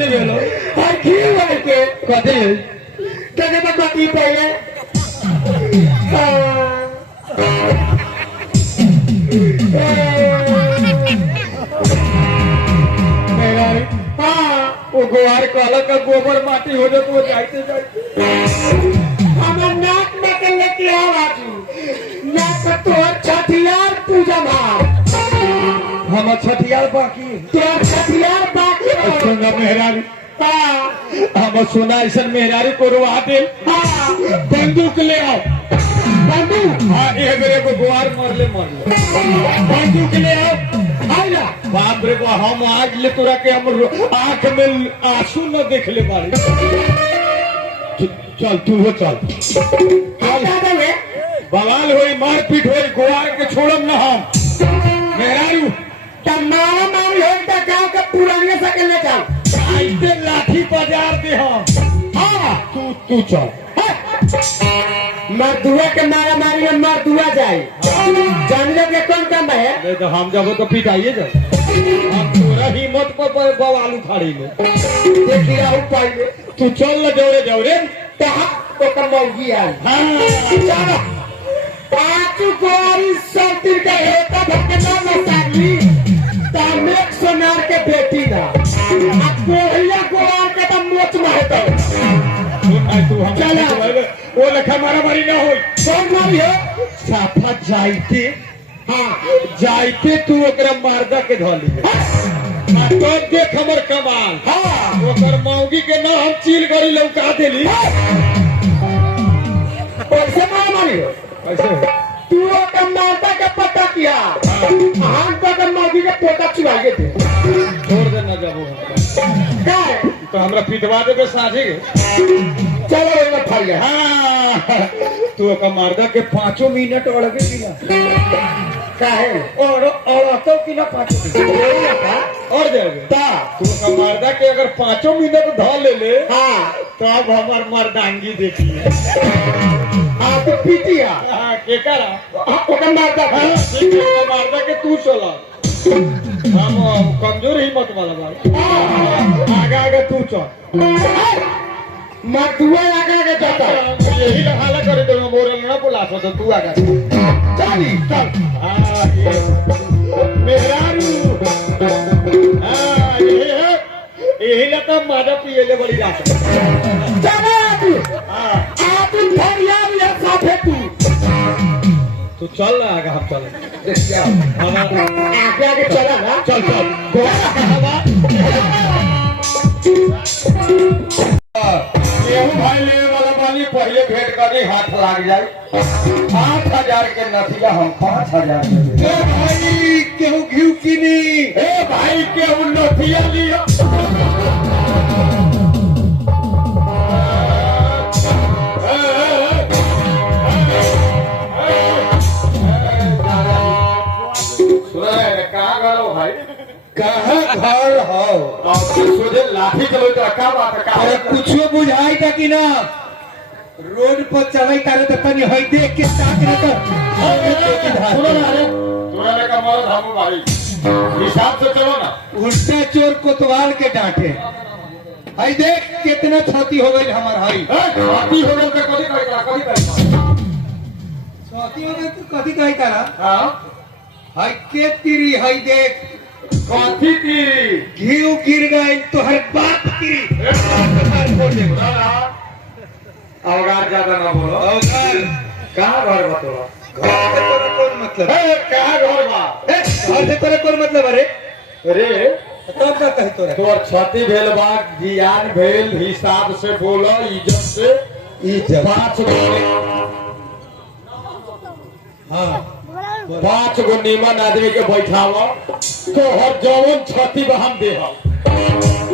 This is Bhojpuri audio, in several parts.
कदे भेलो और घी वाले के कदे कदे तो कटी पहले वो गोवार काला का गोबर माटी हो जाए तो वो जाते जाते हमें नाक में के लेके आओ राजू नाक तो छठियार पूजा भाव हम छठियार बाकी तो छठियार बाकी सुना मेहरारू हम सुना ऐसा मेहरारू को रुआ दे बंदूक ले आओ बंदूक हाँ एक मेरे को गुआर मार ले बंदूक ले आओ आया बाप रे को हम आज ले तोरा के हम आंख में आंसू न देख ले बारे चल तू हो चल बवाल होई मारपीट होई गुआर के छोड़म न हम मेहरारू मारा मारी हो तो गाँव के पुराने सके ले जाओ आइते लाठी बाजार दे हम हाँ तू चल मरदुआ के मारा मारी में मरदुआ जाए जान लो के कौन काम है नहीं तो हम जब तो पिटाइए जाए हम पूरा हिम्मत पर बवाल उखाड़ी ले देखिए आओ पहले तू चल न जौरे जौरे तो कमौगी आई हाँ चलो पांच गोरी सर्दी का हेता भटकना न साली तामेक सोनार के बेटी ना अब कोहिया गोवार के तो मोच मारता तू हम चला वो लखा मारा मारी ना हो कौन मारी हो साफा जाइते हाँ जाइते तू ओकरा मारदा के धोली तो देख हमर कमाल हाँ ओकर मौगी के ना हम चील गरी लौका देली कैसे मारा मारी हो ऐसे तू का माता का पता किया हम तो का मौगी के पोता चुराए थे छोड़ देना जब क्या है तो हमरा पिटवा देबे साझे चलो ये मत फाड़ गया हाँ तू ओकर मारदा के 5 मिनट अड़गे दिला क्या है और तो कि ना 5 और जाएगा ता तू ओकर मारदा के अगर 5 मिनट ध ले ले हाँ तब हमर मर्दांगी देखिए हाँ तो पीटिया हाँ के करा ओका मारता था मारदा के तू चला हम कमजोर हिम्मत वाला बा आगे आगे तू चल मरदुआ आगे आगे जाता यही लखाला करे तो मोरल ना बुला तो तू आगे चली चल हाँ मेहरारू हाँ यही लगा मादा पिए ले बड़ी रात चलो हाँ आप भरिया ये साथे तू चल ना आगे हम चल देखिए आगे आगे चला ना चल चल गेहूं भाई ले वाला पानी पहले भेंट करके हाथ लाग जाए 5000 के नथिया हम 5000 भाई केहू घिउ किनी ए भाई केहू नथिया लिया कहाँ घर हो सोचे लाठी चलो तो क्या बात है अरे कुछो बुझाई था कि ना रोड पर चले तारे तो तनी हई देख के ताक रे तो सुनो ना रे तुरंत का मौत हम भाई हिसाब से चलो ना उल्टा चोर कोतवाल के डांटे हई देख कितना क्षति हो गई हमार हई छाती हो गई तो कभी क्षति हो गई तो कथी कही तारा हाँ हई के तिरी हई देख कथी की घी गिर गई तो हर बाप की अवगार ज्यादा ना बोलो अवगार कहाँ घर बतोला घर से तोरा कौन मतलब कहाँ घर बा घर से तोरा कौन मतलब अरे रे तब का कही तोरा तोर क्षति भेल बा ज्ञान भेल हिसाब से बोलो इज्जत से इज्जत 5 गो हाँ 5 गो नीमन आदमी के बैठावा तो हर जवन क्षति बा हम देह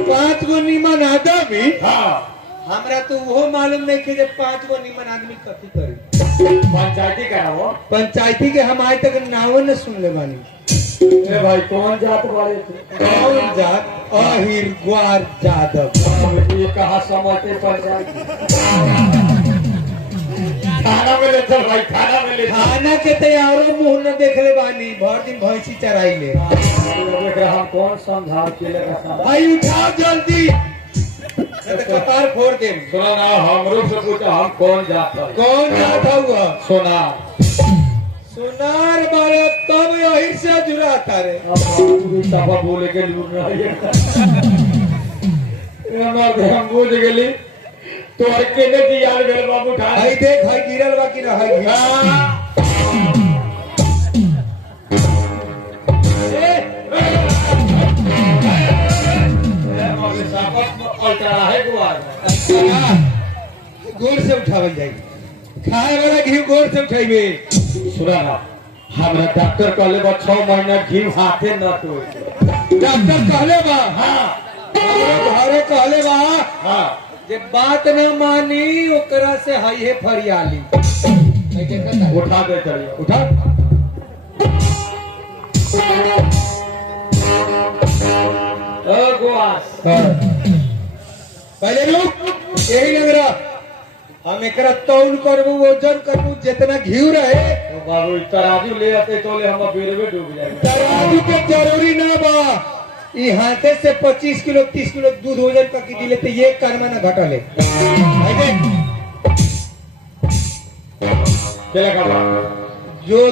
5 गो नीमन आदमी हाँ हमरा तो वो मालूम नहीं कि जब 5 गो नीमन आदमी कथी करी पंचायती करावो पंचायती के हम आज तक नाव न सुन ले बानी ए भाई कौन जात वाले कौन जात अहिर ग्वार जादव ये कहा समझते पंचायत थाना में ले चल भाई थाना में ले खाना के तैयारो मुंह न देख ले बानी भर दिन भैंसी चराई ले हम कौन समझा के लगा भाई उठाओ जल्दी नहीं तो कपार फोड़ दे। सुना ना हमरो से पूछा हम कौन जाता है कौन जाता हुआ? सोना सुनार मारे तब यही से जुड़ाता रे। अब बोले के लूट रहा है हम बुझ गेली तोहर केने की यार भेल बाबू उठा हाय देख हाय गिरल बा कि ना हाय गोर से उठावल जाई। खाए वाला घी गोर से उठाइबे। सुना ना हमरा डॉक्टर कहले बा 6 महीना घी हाथे न तो डॉक्टर कहले बा। हां हमरे घरे कहले बा हां जे बात न मानी ओकरा से हाय हे फरियाली। उठा दे चलिए उठा गोवास पहले रुक यही लग रहा हम एकरा तौल करबू वजन करबू जितना घी रहे। तो बाबू तराजू ले आते तो ले हम बेरवे डूब जाएंगे तराजू के जरूरी ना बा। ई हाथे से 25 किलो 30 किलो दूध वजन का की दिले तो ये कर्मा ना घटले। चले का जो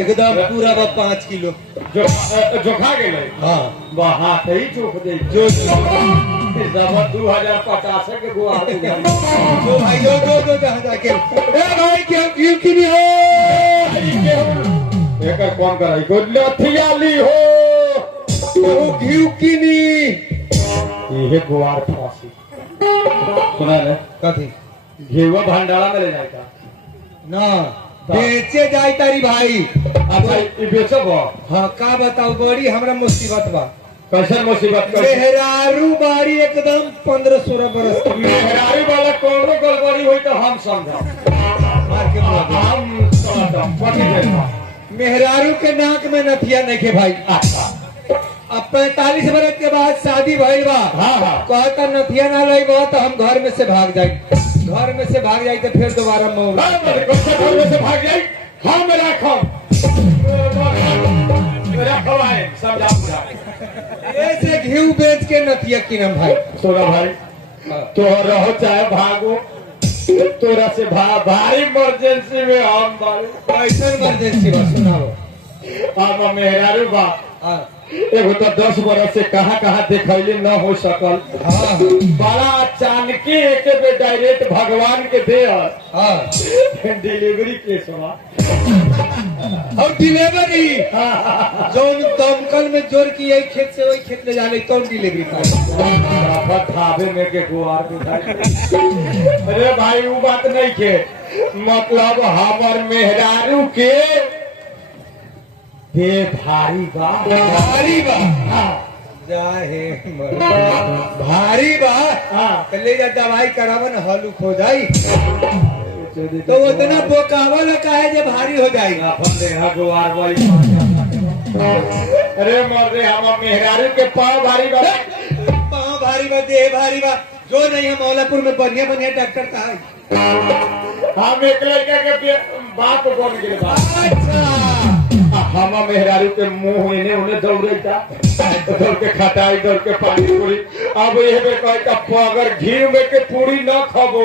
एकदम पूरा बा 5 किलो जो खा गेले हाँ बा हाथ ही चोक दे जो जबर 2050 के गोवा जो भाई जो जहाँ जाके ए भाई क्यों की नहीं हो एकर कौन कराई को लथियाली हो तो घी की नहीं ये गोवार फांसी सुना ले कथी घेवा भंडारा में ले जाएगा ना बेचे जाई तारी भाई। अच्छा ये बेचब हाँ का बताओ बड़ी हमरा मुसीबत बा। कैसे मुसीबत मेहरारू बाड़ी एकदम 15-16 बरस की। मेहरारी वाला कोनो गड़बड़ी हुई तो हम समझा मार के मुँह दे। हम समझा पटी देता मेहरारू के नाक में नथिया नहीं के भाई। अच्छा अब 45 बरस के बाद शादी भइल बा। हाँ हाँ कहता नथिया ना लई बा तो हम घर में से भाग जाई। घर में से भाग जाई तो फिर दोबारा मौल घर में से भाग जाई हम रखम रखवाए समझा पूरा ऐसे घी बेच के नथिया किनम भाई। सोना भाई तो रहो चाहे भागो तोरा से भारी इमरजेंसी में हम बारू ऐसा इमरजेंसी बा सुनाओ। हम मेहरारू बा हाँ एगो तो 10 बरस से कहाँ देखैले न हो सकल हाँ बड़ा अचानक एक बे डायरेक्ट भगवान के दे हाँ डिलीवरी के सवा और डिलीवरी जोन दमकल में जोर की यही खेत से वही खेत ले जाने कौन डिलीवरी का ढाबे में के गुआर अरे भाई वो बात नहीं के मतलब हमार मेहरारू के दे भारी बा जाहे भारी बा तो ले जा दवाई करावन हलुक हो जाई तो उतना बोकावल का है जब भारी हो जाएगी। अरे मर रे हम मेहरारू के पाँव भारी बा पाँव भारी बा देह भारी बा जो नहीं है मौलापुर में बढ़िया बढ़िया डॉक्टर का है। हम एक लड़का के बाप बन गए बा अच्छा हम मेहरारू के मुंह इन्हें उन्हें दौड़ेगा दौड़ के खटाई दौड़ के पानी पूरी अब ये कहता अगर घी में के पूरी न खबो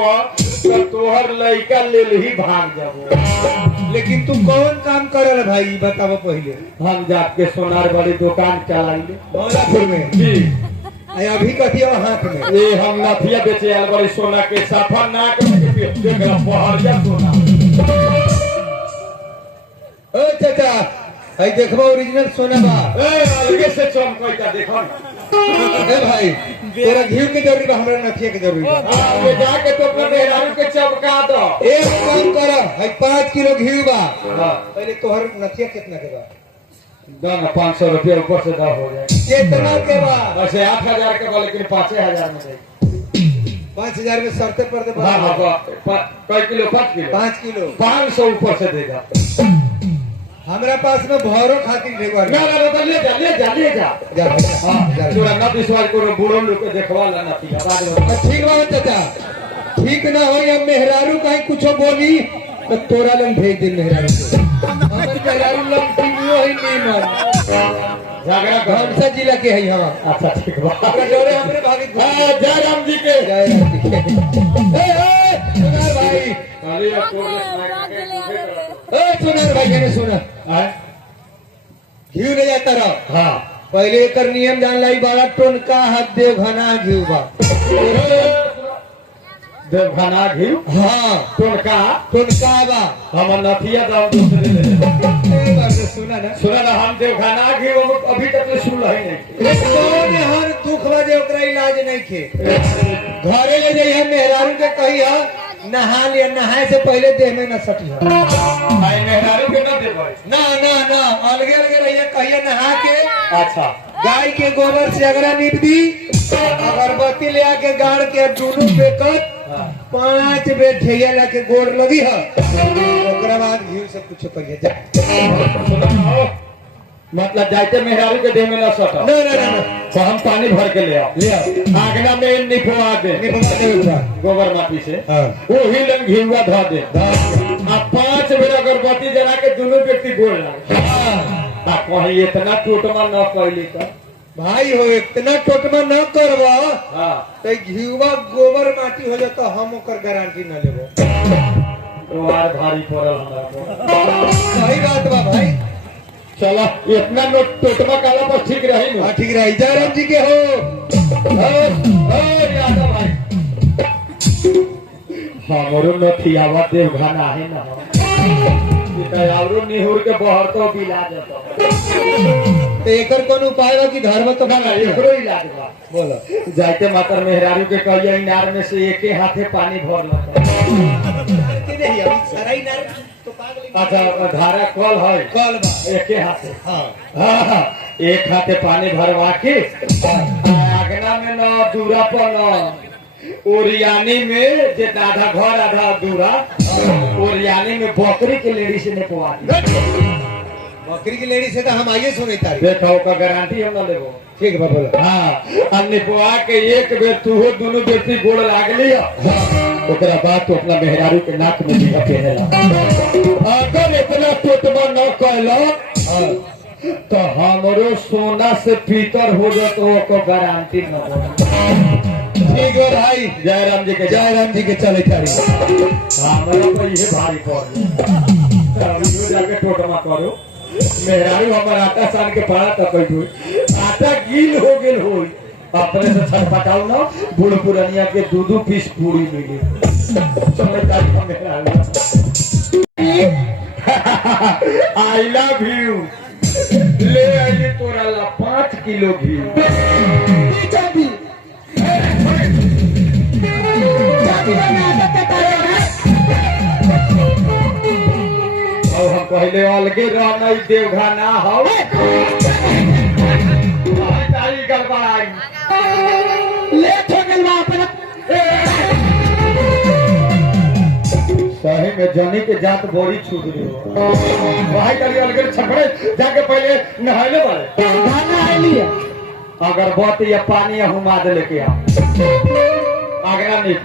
तो तोहर लड़का ले ही भाग जाबो। लेकिन तू कौन काम करल भाई बताओ पहले। हम जाके सोनार वाली दुकान चलाइले मौलापुर में जी अभी कथी हाथ में ये हम नथिया बेचे आल बड़ी सोना के सफा नाक में पहरिया सोना ओ चाचा भाई देखबो ओरिजिनल सोना बा अलगे से चमकता देखो ए भाई तेरा घी के जरूरी बा हमरा नथिया के जरूरी बा। ये जाके तो अपने मेहरारू के चमका दो एक काम कर भाई 5 किलो घी बा पहले तोहर नथिया कितना के बा दो ना 500 रुपया ऊपर से दो हो जाए कितना के बा वैसे 8000 के बोले लेकिन 5000 में दे 5000 में शर्ते पर दे। हाँ हाँ कई किलो 5 किलो 5 किलो 500 ऊपर से देगा हमरा पास में भौरो खातिर देवा ना ना ले जा जा हाँ पूरा ना विश्वास करो बूढ़ो लोग को देखवा लेना ठीक है बाद में ठीक बा चाचा ठीक ना हो या मेहरारू कहीं कुछ बोली तो तोरा लंग भेज दे मेहरारू को हमर मेहरारू लंग टीवियो ही नहीं मन झगड़ा कौन सा जिला के है यहाँ? अच्छा ठीक बा अपना जोड़े हमरे भाभी जय राम जी के जय राम जी के। सुनार भाई, खाली अब कोर्ट सुनार भाई ने सुना घी ले जाता रहो। हाँ पहले एकर नियम जान लाई, बड़ा टोनका हाथ दे घना घी बा। देवखाना घी हाँ टोनका टोनका बा। हम नथिया दाम दूसरे ले ले सुना ना, सुना ना हम देवखाना घी वो अभी तक ले सुन रहे नहीं कौन हर दुख बजे ओकरा इलाज नहीं खे। घरे ले जाइए हम मेहरारू के कही है नहा लिया, नहाए से पहले देह में न सटी है। भाई मेहरारू के ना देबो ना ना ना, अलगे अलगे रहिए, कहिए नहा के अच्छा गाय के गोबर से अगरा नीप दी, अगरबत्ती ले आके गाड़ के दोनों बेकत 5 बेर ठेया ला के गोड़ लगी है, ओकरा बाद घी से कुछ करिए जा। मतलब जाते मेहरारू के देह में न सटा ना ना ना तो हम पानी भर के ले आओ ले आओ आगना में निपवा दे निपवा दे ओकरा। गोबर माटी से हाँ। वही लंग घिउआ धो दे आ 5 बेर अगरबत्ती जला के दोनों व्यक्ति गोड़ लागे आ कहीं इतना टोटमा न कैली तो भाई हो इतना टोटमा न करबो हाँ तो घिउवा गोबर माटी हो जाता हम ओकर गारंटी न लेबो। रोआर भारी पड़ल हमरा को सही बात बा भाई। चला इतना नोट टोटमा काला पर ठीक रही ना हाँ ठीक रही। जयराम जी के हो यादव भाई हमरो नथियावा देवघाना है ना आवरो निहुर के बहर तो बिला जाता तो एकर कौन उपाय बा कि धर्म तो ना एकरो इलाज बा बोलो। जाते मातर मेहरारू के कहिया इनार में से एके हाथे पानी भर लता कि नहीं अभी सारा ही नार तो पागल अच्छा धारा कल है कल बा। एके हाथे हाँ हाँ, एक हाथे पानी भरवा के आगना में न दूरा पर न ओरियानी में जे आधा घर आधा दूरा ओरियानी में बकरी के लेडी से निपवा दी बकरी की लेडी से तो हम आइए सुने तारी। देखो का गारंटी हम न लेबो ठीक बा बोलो। हाँ हम निपवा के एक बेर तू दोनों व्यक्ति गोड़ लाग लिया ओकरा बाद तो अपना मेहरारू के नाक में जीवा पहनेला अगर इतना टोटमा न कहलो तो हमरो सोना से पीतर हो जाए तो ओको गारंटी न हो। ठीक है भाई। जयराम जी के जयराम जी के चले तारी। हमरा तो ये भारी पड़ जाके टोटमा करो मेहरारू हमारा आटा सान के पड़ा तक आटा गील हो गेल हो अपने से छटपटाऊ ना बूढ़ पुरनिया के 2-2 पीस पूरी मिली आई लव यू ले आइए तोरा ला 5 किलो घी और हम पहले अलगे रहना देवघाना हो गड़बड़ाई सही में जनी के जात बोरी छूट रही वही करी अलगे छपड़े जाके पहले नहाने वाले अगरबत्ती या पानी या हुमा दे लेके आ आगना नहीं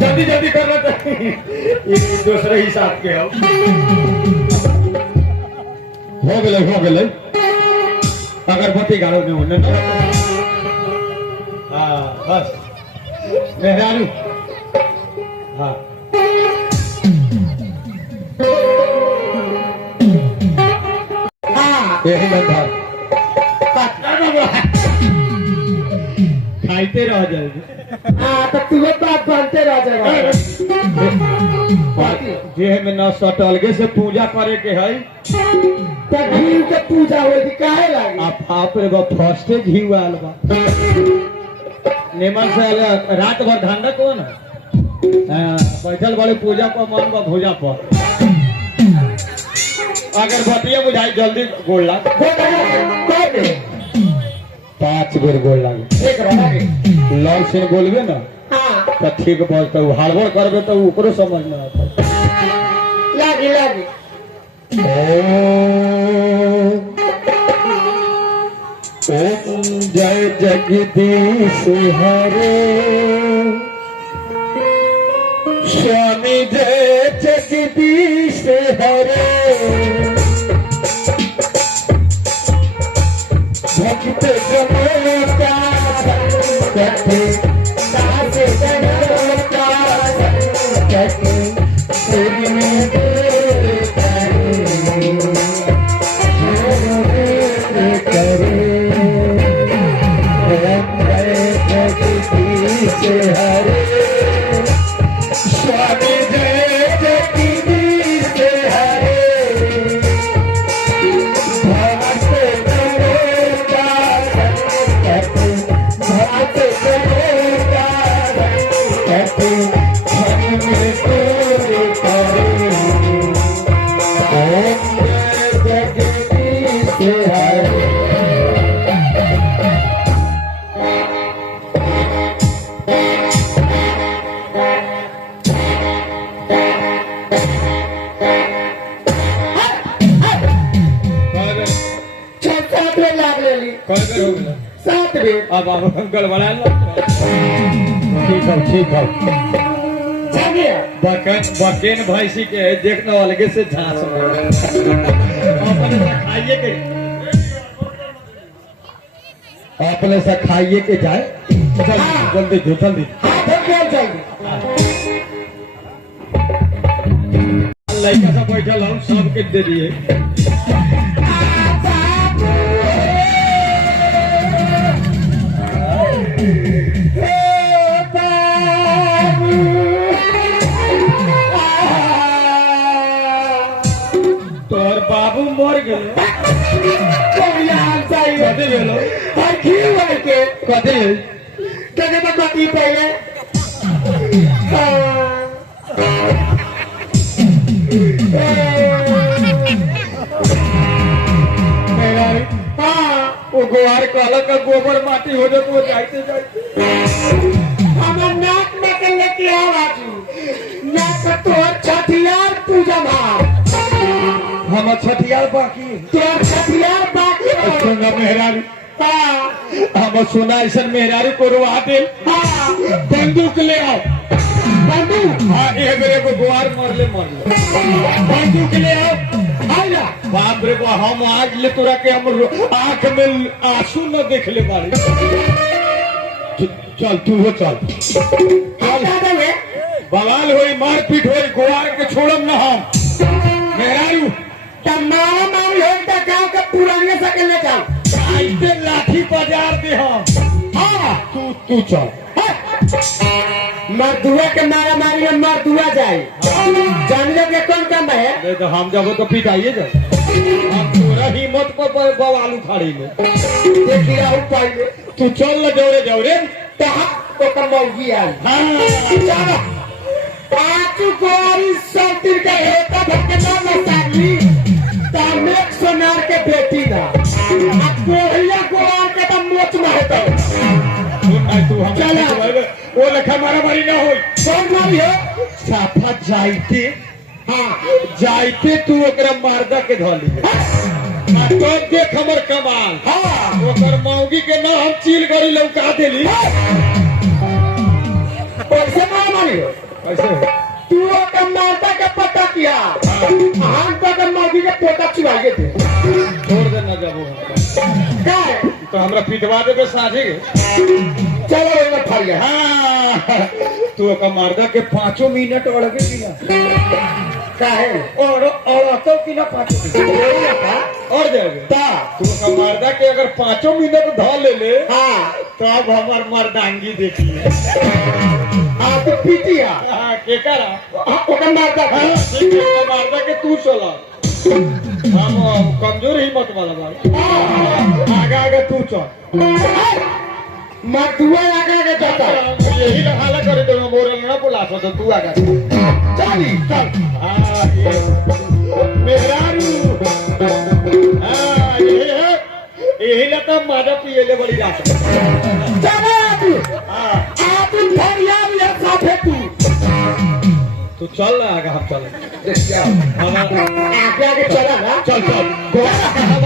जल्दी जल्दी करना चाहिए दूसरे हिसाब के हो गए अगरबत्ती गाड़ो में होने हाँ बस मेहरारू हाँ यही बंधा खाइते रह जाएगी तो तुम्हें बात बनते रह जाएगा। जे में न सटलगे से पूजा करे के है तो घी के पूजा होगी काहे लागी आप आप रे बा फर्स्टे घी आल बा निमन से रात भर धंधा कौन बैठल बड़े पूजा पर मन बा भूजा पर अगर बतिया बुझाई जल्दी गोड़ लाग 5 बेर गोड़ लागे एक रहा लव से बोलबे ना हाँ तो ठीक बजता हड़बड़ करबे तो ओकरो समझ में आता लागी लागी ओम जय जगदीश हरे स्वामी जय जगदीश हरे कैसे है छह सात बेर लाग लेली सात बेर अब गड़बड़ा ठीक है जागे बकेन भैंसी के देखने अलगे से झांस अपने से खाइए के जाए जल्दी जल्दी हाथ में जाएगी लड़का सब बैठल हम सबके दे दिए तोहर बाबू मर गए कथी भेलो कथी कथी पहले वो गोहार कहला का गोबर माटी हो जाए तो जाते जाते हमें नाक में के लेके आओ राजू नाक में तो छठियार पूजा भाव हम छठियार बाकी तो छठियार बाकी है। सुना मेहरारू हाँ हम सुना ऐसा मेहरारू को रुआ दे हाँ बंदूक ले आओ बंदूक हाँ एक बेरे को गोहार मर ले बंदूक ले आओ आया बाप रे बा हम आज ले तोरा के हम आंख में आंसू न देख ले बारी चल तू हो चल चल बवाल होई मारपीट होई गोहार के छोड़म न हम मेहरारू मारा मारी हो तो गाँव के पुराने सके ले जाओ ऐसे लाठी बाजार दे हम हाँ तू चल मरदुआ के मारा मारी में मरदुआ जाए जान लो के कौन काम है नहीं तो हम जब तो पिटाइए जाए हम तोरा हिम्मत पर बवाल उखाड़ी ले देखिए आओ पहले तू चल न जौरे जौरे तो हम तो मौगी आई हाँ चलो आजू गोरी सब दिन के हेता भटकना न साली तामेक सोनार के बेटी ना अब कोहिया गोवार के तो मोच में होता तू हम चल। वो लखा मारा मारी ना हो कौन मारी हो साफा जाइते हाँ जाइते तू ओकरा मारदा के धली आ तो देख हमर कमाल हाँ ओकर मौगी के ना हम चील गरी लौका देली कैसे मारा मारी हो ऐसे तू ओकर मारता के पता किया हम तो के मौगी के पोता चुराए थे छोड़ दे ना जब क्या है तो हमरा पिटवा देबे साझे चलो ये फल गया हाँ तू ओकर मारदा के 5 मिनट अलगे की ना क्या है और तो की ना 5 और जाएगा ता तू ओकर मारदा के अगर 5 मिनट ध ले ले हाँ तब हमर मर्दांगी देखिए आप पीटिया हाँ के करा ओकर मारता था मारदा के तू चला हम कमजोर हिम्मत वाला बा आगे आगे तू चल मरदुआ लगा के जाता यही लखाला करे तो मोरल ना बुला सो तो तू आगे चली चल हाँ ये मेहरारू हाँ यही लता माजा पिए ले बड़ी रात चलो हाँ आप फरिया में साथे तू चल ना आगे हम चल देखिए आगे आगे चला ना चल चल